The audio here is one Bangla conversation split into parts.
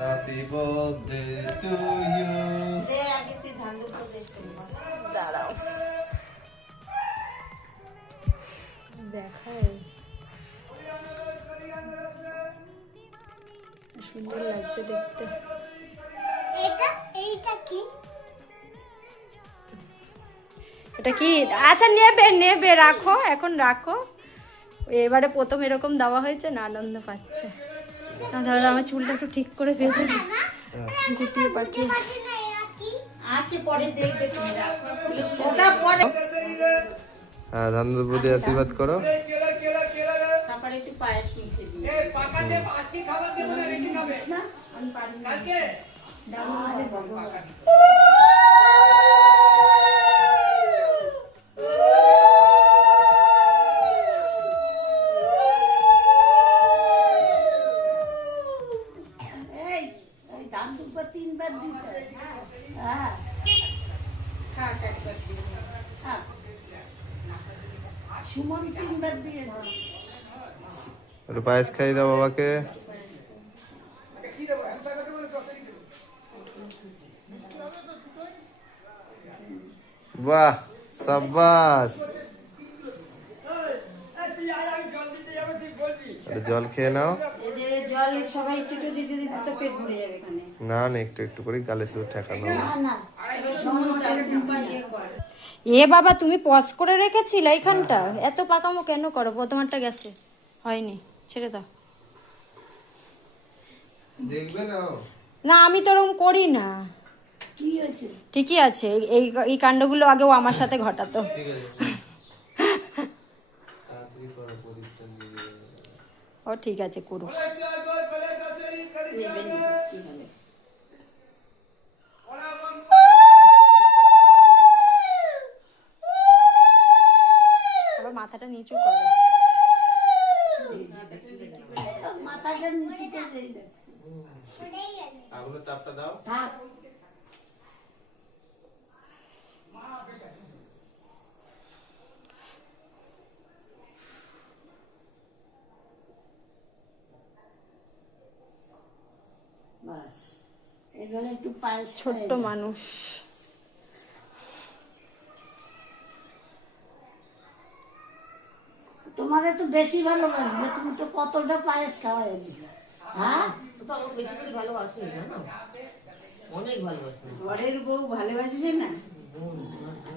Happy birthday to you. দে আগে তুই ধান দুটো দে। দাঁড়াও দেখাই সুন্দর লাগছে দেখতে। এইটা কি? এটা কি? আচ্ছা নেবে নেবে, রাখো এখন রাখো। এবারে প্রথম এরকম দেওয়া হয়েছে না, আনন্দ পাচ্ছে না। তাহলে আমার চুলটা একটু ঠিক করে বেঁধে গুটিয়ে পাঠিয়ে আছে, পরে দেখবে তুমি, রাখো ওটা পরে। হ্যাঁ, ধানের প্রতি আশীর্বাদ করো। তারপরে একটু পায়েস মিশিয়ে দিই। পাকাতে আজকে খাবার দেব না, রেডি খাবে না আমি পারি না। কালকে দাও আরে বাবা। সুমন 3 বার দিয়ে একটু পায়েস খাই দাও বাবাকে। বাহ, সাবাস। একটু জল খেয়ে নাও। জল সবাই একটু একটু দিতে দিতে তো পেট ভরে যাবে এখানে। না না, একটু একটু করে গালে শুধু ঠেকানো। না এ বাবা, তুমি পজ করে রেখেছিলে এইখানটা, এত পাকামো কেন করো? প্রথমটা গেছে, হয়নি, ছেড়ে দাও। দেখবে না না আমি তো ওরকম করি না। ঠিকই আছে, এই এই কাণ্ডগুলো আগেও আমার সাথে ঘটাতো। ও ঠিক আছে, করুক। আবার মাথাটা নিচু করো। মাথাটা নিচু করে আগুনের তাপটা দাও। থাক। ছোট্ট মানুষ। তোমাদের তো বেশি ভালোবাসবে, তুমি তো কতটা পায়েস খাওয়াই দিলে। হ্যাঁ, ঘরের বউ ভালোবাসবে না?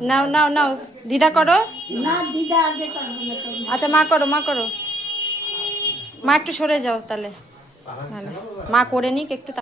নাও নাও নাও, দিদা করো। না দিদা আগে করবো না তো। আচ্ছা মা করো, মা করো। মা একটু সরে যাও তাহলে, মা করে নিক একটু।